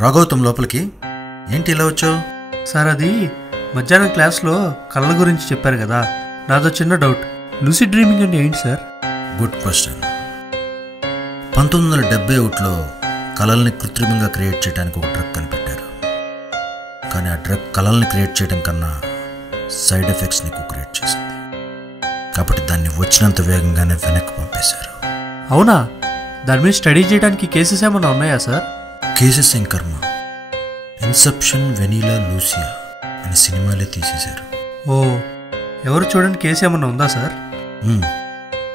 రాఘవతం లోపలికి ఏంటి ఇలా వచ్చావు? సార్ అది మధ్యాహ్నం క్లాస్లో కళ్ళ గురించి చెప్పారు కదా, నాదో చిన్న డౌట్. లూసిడ్ డ్రీమింగ్ అంటే ఏంటి సార్? Good question. 1971లో కళల్ని కృత్రిమంగా క్రియేట్ చేయడానికి ఒక డ్రగ్ కనిపెట్టారు. కానీ ఆ డ్రగ్ కళల్ని క్రియేట్ చేయడం కన్నా సైడ్ ఎఫెక్ట్స్ని ఎక్కువ క్రియేట్ చేసింది. కాబట్టి దాన్ని వచ్చినంత వేగంగానే వెనక్కి పంపేశారు. అవునా? దాని మీద స్టడీ చేయడానికి కేసెస్ ఏమైనా ఉన్నాయా సార్? కేసెస్ ఏం కర్మ, ఇన్సెప్షన్, వెనీలా, లూసియా అనే సినిమాలే తీసేశారు. ఓ, ఎవరు చూడండి కేసు ఏమన్నా ఉందా సార్?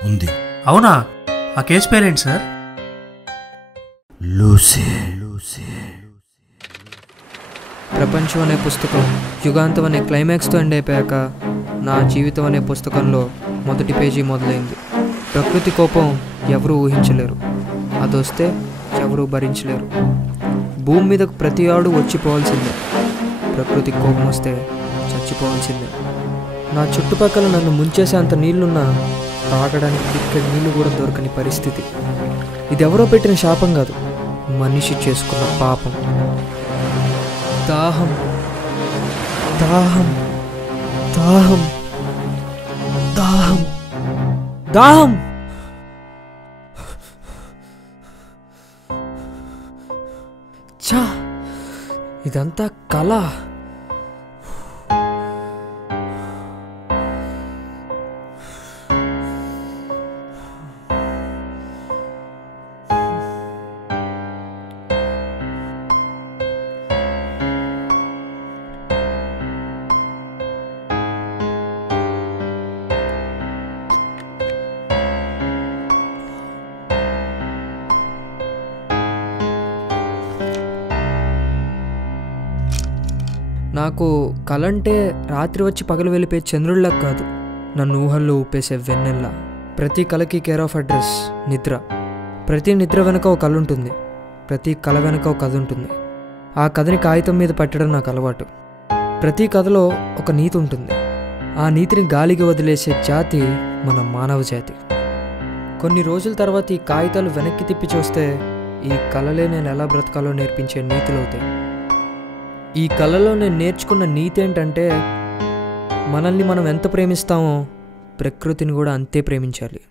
ఉంది. అవునా? ఆ కేసు పేరేంటి సార్? లూసీ. ప్రపంచం అనే పుస్తకం యుగాంతం అనే క్లైమాక్స్తో ఎండ్ అయిపోయాక నా జీవితం అనే పుస్తకంలో మొదటి పేజీ మొదలైంది. ప్రకృతి కోపం ఎవరూ ఊహించలేరు, అదొస్తే ఎవరూ భరించలేరు. భూమి మీదకు ప్రతి ఆడు వచ్చిపోవాల్సిందే, ప్రకృతి కోపం వస్తే చచ్చిపోవాల్సిందే. నా చుట్టుపక్కల నన్ను ముంచేసేంత నీళ్లున్నా తాగడానికి ఇక్కడ నీళ్లు కూడా దొరకని పరిస్థితి. ఇది ఎవరో పెట్టిన శాపం కాదు, మనిషి చేసుకున్న పాపం. దాహం దాహం దాహం దాహం దాహం. ఛా, ఇదంతా కళ. నాకు కళ అంటే రాత్రి వచ్చి పగలు వెళ్ళిపోయే చంద్రుళ్ళ కాదు, నన్ను ఊహల్లో ఊపేసే వెన్నెల్ల. ప్రతి కళకి కేర్ ఆఫ్ అడ్రస్ నిద్ర. ప్రతి నిద్ర వెనుక ఒక కళ ఉంటుంది, ప్రతి కళ వెనుక ఒక కథ ఉంటుంది. ఆ కథని కాగితం మీద పెట్టడం నాకు అలవాటు. ప్రతి కథలో ఒక నీతి ఉంటుంది, ఆ నీతిని గాలికి వదిలేసే జాతి మన మానవ జాతి. కొన్ని రోజుల తర్వాత ఈ కాగితాలు వెనక్కి తిప్పి చూస్తే ఈ కళలే నేను ఎలా బ్రతకాలో నేర్పించే నీతులవుతాయి. ఈ కళలో నేను నేర్చుకున్న నీతి ఏంటంటే, మనల్ని మనం ఎంత ప్రేమిస్తామో ప్రకృతిని కూడా అంతే ప్రేమించాలి.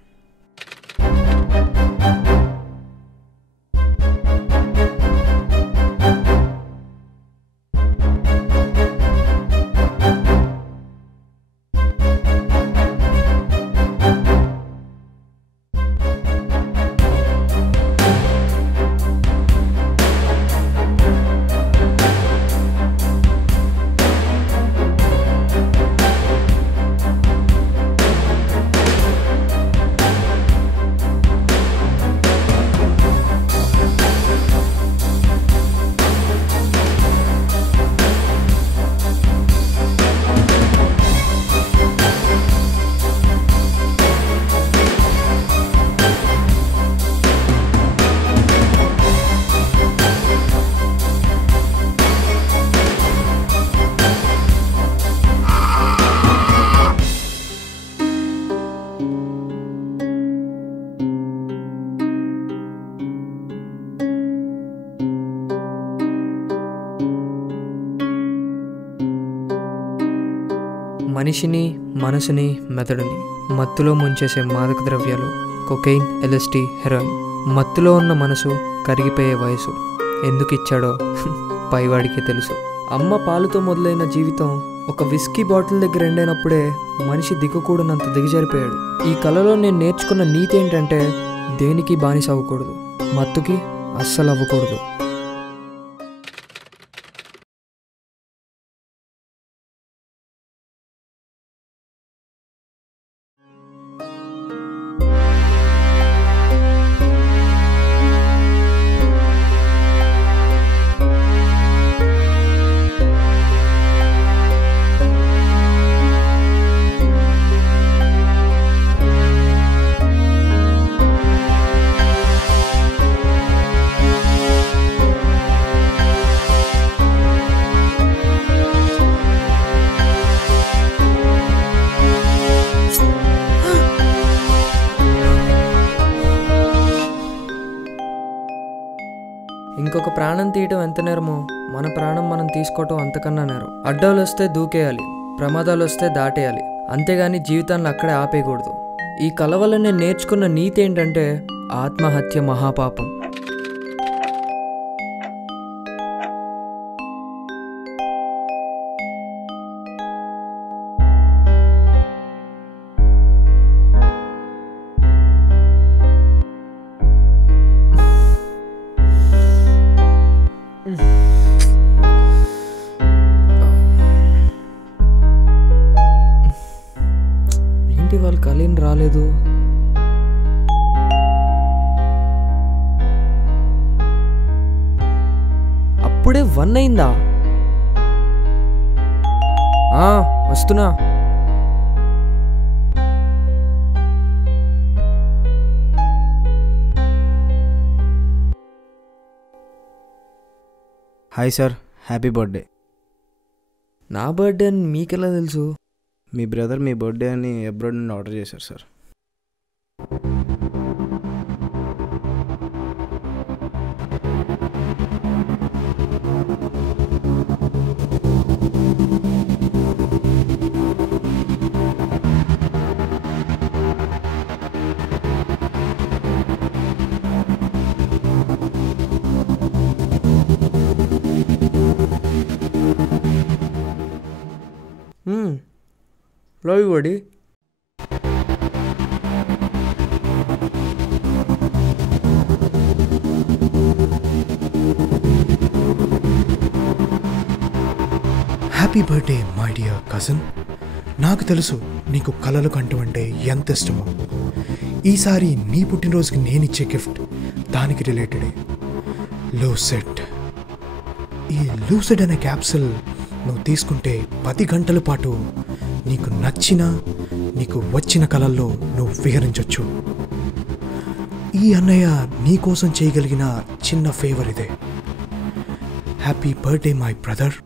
మనిషిని, మనసుని, మెదడుని మత్తులో ముంచేసే మాదక ద్రవ్యాలు కొకైన్, ఎల్ఎస్డి, హెరాయిన్. మత్తులో ఉన్న మనసు, కరిగిపోయే వయసు ఎందుకు ఇచ్చాడో పైవాడికే తెలుసు. అమ్మ పాలుతో మొదలైన జీవితం ఒక విస్కీ బాటిల్ దగ్గర ఎండైనప్పుడే మనిషి దిగకూడనంత దిగజారిపోయాడు. ఈ కళలో నేను నేర్చుకున్న నీతి ఏంటంటే, దేనికి బానిస అవ్వకూడదు, మత్తుకి అస్సలు అవ్వకూడదు. ప్రాణం తీయటం ఎంత నేరమో మన ప్రాణం మనం తీసుకోవటం అంతకన్నా నేరం. అడ్డాలు వస్తే దూకేయాలి, ప్రమాదాలు వస్తే దాటేయాలి, అంతేగాని జీవితాన్ని అక్కడే ఆపేయకూడదు. ఈ కళ వల్ల నేను నేర్చుకున్న నీతి ఏంటంటే ఆత్మహత్య మహాపాపం. ఏంటి వాళ్ళు కలీన్ రాలేదు? అప్పుడే 1 అయిందా? వస్తున్నా. Hi sir, happy birthday. నా బర్త్డే అని మీకెలా తెలుసు? మీ బ్రదర్ మీ బర్త్డే అని అబ్రాడ్ నుండి ఆర్డర్ చేశారు సార్. లవ్ యూ బడి. Happy birthday my dear cousin. నాకు తెలుసు నీకు కలలు కంటూ అంటే ఎంత ఇష్టమో. ఈసారి నీ పుట్టినరోజుకి నేనిచ్చే గిఫ్ట్ దానికి రిలేటెడే. లూసిడ్. ఈ లూసిడ్ అనే క్యాప్సూల్ నువ్వు తీసుకుంటే 10 గంటల పాటు నీకు నచ్చిన నీకు వచ్చిన కళల్లో నువ్వు విహరించవచ్చు. ఈ అన్నయ్య నీ కోసం చేయగలిగిన చిన్న ఫేవర్ ఇదే. Happy birthday my brother.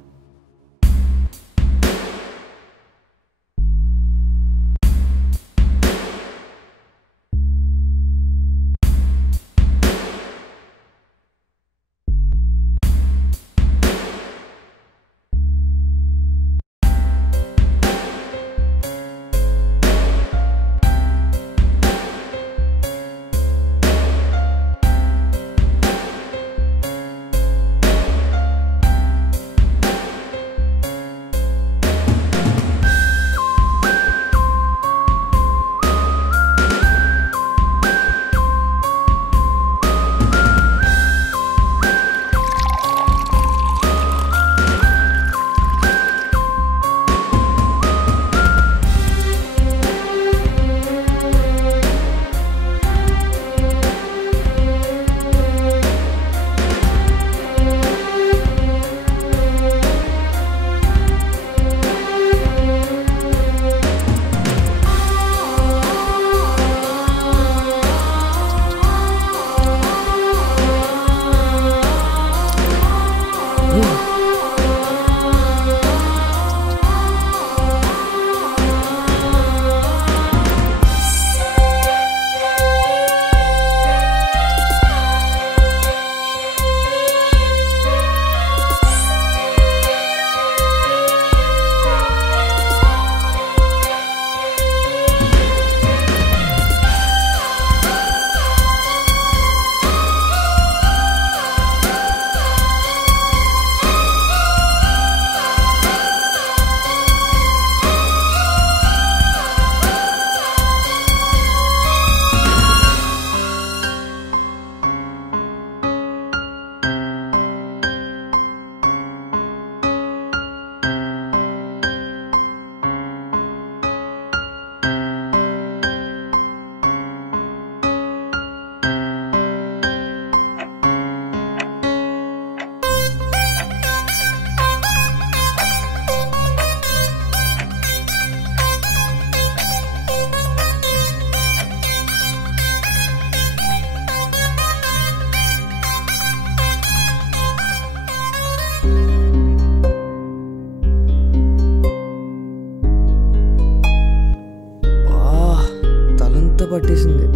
పట్టేసింది.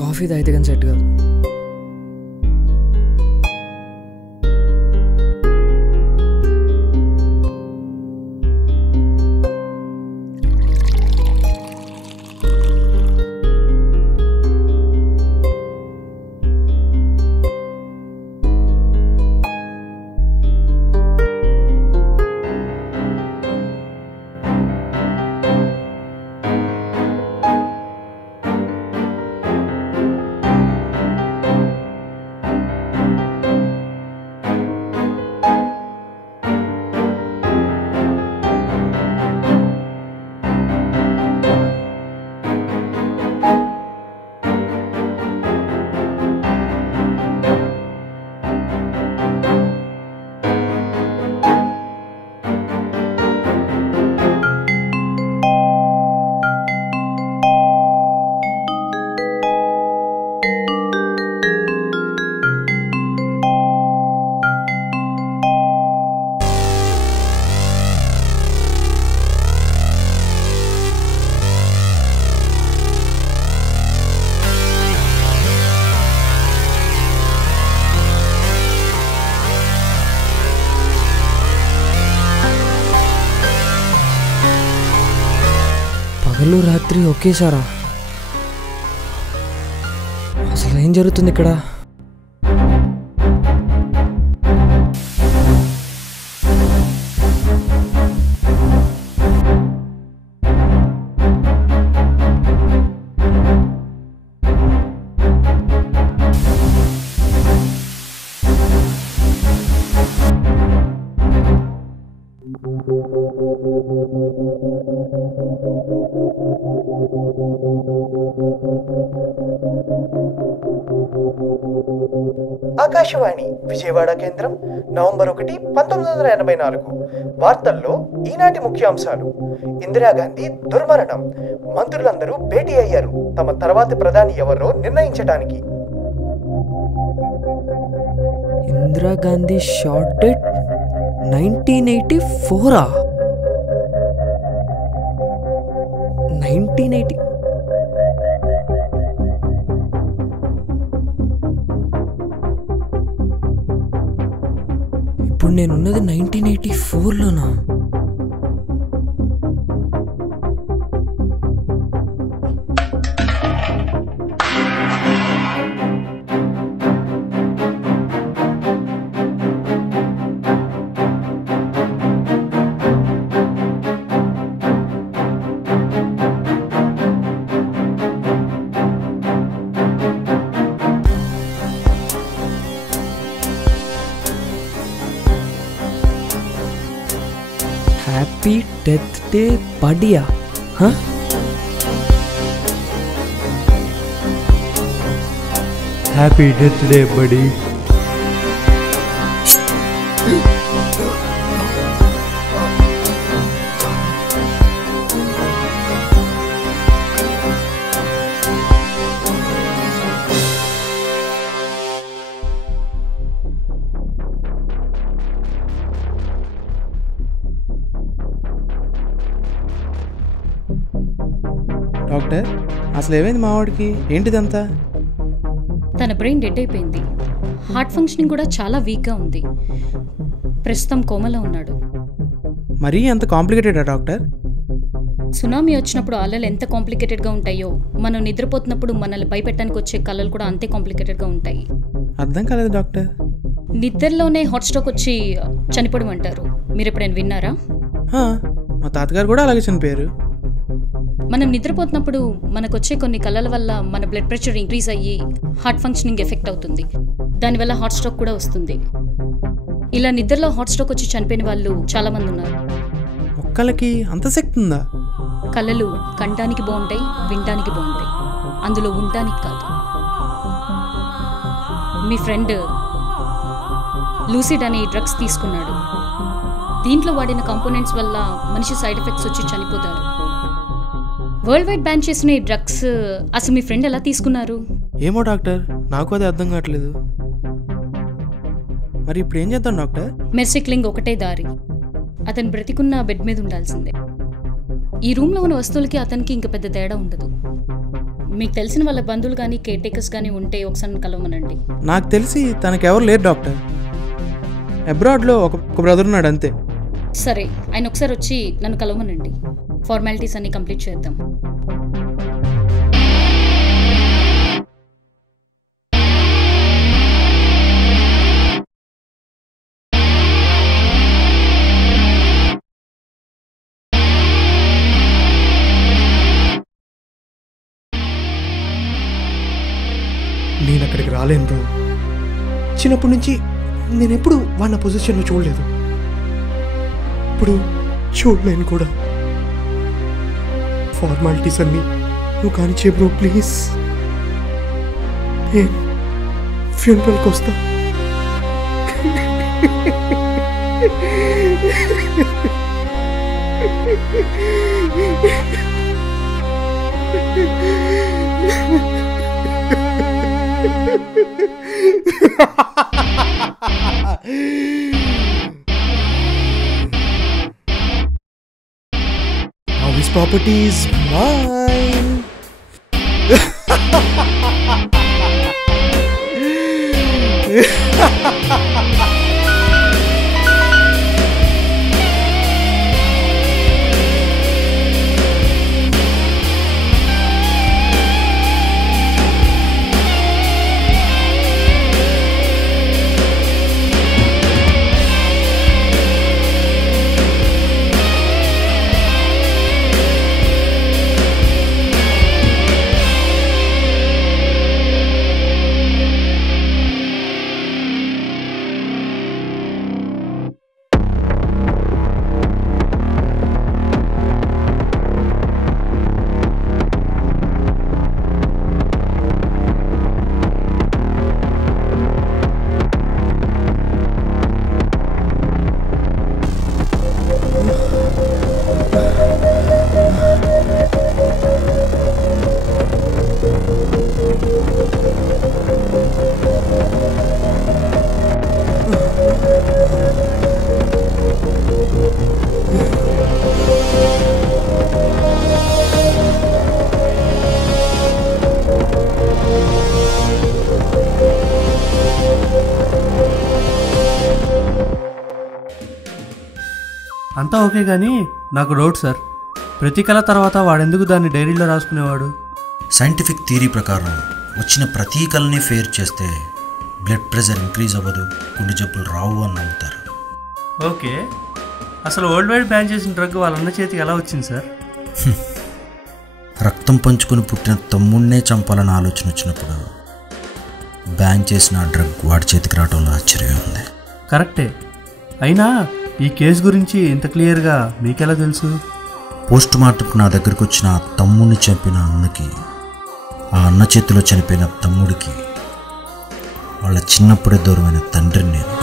కాఫీ తాగితే కానీ సెట్ కాదు. పగలు రాత్రి ఒకేసారా? అసలు ఏం జరుగుతుంది ఇక్కడ? ఆకాశవాణి విజయవాడ కేంద్రం నవంబర్ 1, 1984. వార్తల్లో ఈనాటి ముఖ్యాంశాలు. ఇందిరాగాంధీ దుర్మరణం. మంత్రులందరూ భేటీ అయ్యారు తమ తర్వాతి ప్రధాని ఎవరో నిర్ణయించడానికి. Indira Gandhi short dead 1984. 1980. ఇప్పుడు నేనున్నది 1984లోనా? Happy death day Badiya? Happy death day బడి. డాక్టర్, అసలు ఏమైంది మావాడికి? ఏంటిదంతా? తన బ్రెయిన్ డెడ్ అయిపోయింది. హార్ట్ ఫంక్షనింగ్ కూడా చాలా వీక్గా ఉంది. ప్రస్తుతం కోమలో ఉన్నాడు. మరీ అంత కాంప్లికేటెడా డాక్టర్? సునామీ వచ్చినప్పుడు అలలు ఎంత కాంప్లికేటెడ్గా ఉంటాయో, మనం నిద్రపోతున్నప్పుడు మనల్ని భయపెట్టడానికి వచ్చే కళలు కూడా అంతే కాంప్లికేటెడ్గా ఉంటాయి. అర్థం కాలేదు డాక్టర్. నిద్రలోనే హాట్ స్ట్రోక్ వచ్చి చనిపోవడం అంటారు. మీరు ఎప్పుడైనా విన్నారా? మా తాతగారు కూడా అలాగే చనిపోయారు. మనం నిద్రపోతున్నప్పుడు మనకు వచ్చే కొన్ని కళల వల్ల మన బ్లడ్ ప్రెషర్ ఇంక్రీజ్ అయ్యి హార్ట్ ఫంక్షనింగ్ ఎఫెక్ట్ అవుతుంది. దానివల్ల హార్ట్ స్ట్రోక్ కూడా వస్తుంది. ఇలా నిద్రలో హార్ట్ స్ట్రోక్ వచ్చి చనిపోయిన వాళ్ళు చాలా మంది ఉన్నారు. ఒక్కళ్ళకి అంత శక్తి ఉందా? కళలు కంటానికి బాగుంటాయి, వినటానికి బాగుంటాయి, అందులో ఉండటానికి కాదు. మీ ఫ్రెండ్ లూసిడ్ అనే డ్రగ్స్ తీసుకున్నాడు. దీంట్లో వాడిన కాంపోనెంట్స్ వల్ల మనిషి సైడ్ ఎఫెక్ట్స్ వచ్చి చనిపోతారు. వరల్డ్ వైడ్ బ్యాన్ చేసిన ఈ డ్రగ్స్ అసలు మీ ఫ్రెండ్ ఎలా తీసుకున్నారు? ఏమో డాక్టర్, నాకు అది అర్థం కావట్లేదు. మరి ఇప్పుడు ఏం చేద్దాం డాక్టర్? మెర్సిక్లింగ్ ఒకటే దారి. అతను బ్రతికున్న బెడ్ మీద ఉండాల్సిందే. ఈ రూమ్లో ఉన్న వస్తువులకి అతనికి ఇంక పెద్ద తేడా ఉండదు. మీకు తెలిసిన వాళ్ళ బంధువులు కానీ కేర్ టేకర్స్ కానీ ఉంటే ఒకసారి కలవమనండి. నాకు తెలిసి తనకెవరు లేరు డాక్టర్. అబ్రాడ్లో ఒక బ్రదర్ ఉన్నాడు అంతే. సరే, ఆయన ఒకసారి వచ్చి నన్ను కలవమనండి. ఫార్మాలిటీస్ అన్ని కంప్లీట్ చేద్దాం. నేను అక్కడికి రాలేను బ్రో. చిన్నప్పటి నుంచి నేను ఎప్పుడు వాళ్ళ పొజిషన్లో చూడలేదు. ఇప్పుడు చూడలేను కూడా. ఫార్మాలిటీస్ అన్నీ నువ్వు కానిచ్చే బ్రో ప్లీజ్. నేను ఫ్యూనరల్కి వస్తా. Now this property is mine. అంతా ఓకే కానీ నాకు డౌట్ సార్, ప్రతి కళ తర్వాత వాడెందుకు దాన్ని డైరీలో రాసుకునేవాడు? సైంటిఫిక్ థియరీ ప్రకారం వచ్చిన ప్రతి కళని ఫేర్ చేస్తే బ్లడ్ ప్రెషర్ ఇంక్రీజ్ అవ్వదు, గుండె జబ్బులు రావు అని నమ్ముతారు. ఓకే, అసలు వరల్డ్ వైడ్ బ్యాన్ చేసిన డ్రగ్ వాళ్ళన్న చేతికి ఎలా వచ్చింది సార్? రక్తం పంచుకొని పుట్టిన తమ్ముడినే చంపాలని ఆలోచన వచ్చినప్పుడు బ్యాన్ చేసిన ఆ డ్రగ్ వాడి చేతికి రావడంలో ఆశ్చర్యం ఉంది. కరెక్టే, అయినా ఈ కేసు గురించి ఇంత క్లియర్గా మీకెలా తెలుసు? పోస్ట్ మార్టంకు నా దగ్గరకు వచ్చిన ఆ తమ్ముడిని చంపిన అన్నకి, ఆ అన్న చేతిలో చనిపోయిన తమ్ముడికి వాళ్ళ చిన్నప్పుడే దూరమైన తండ్రిని నేను.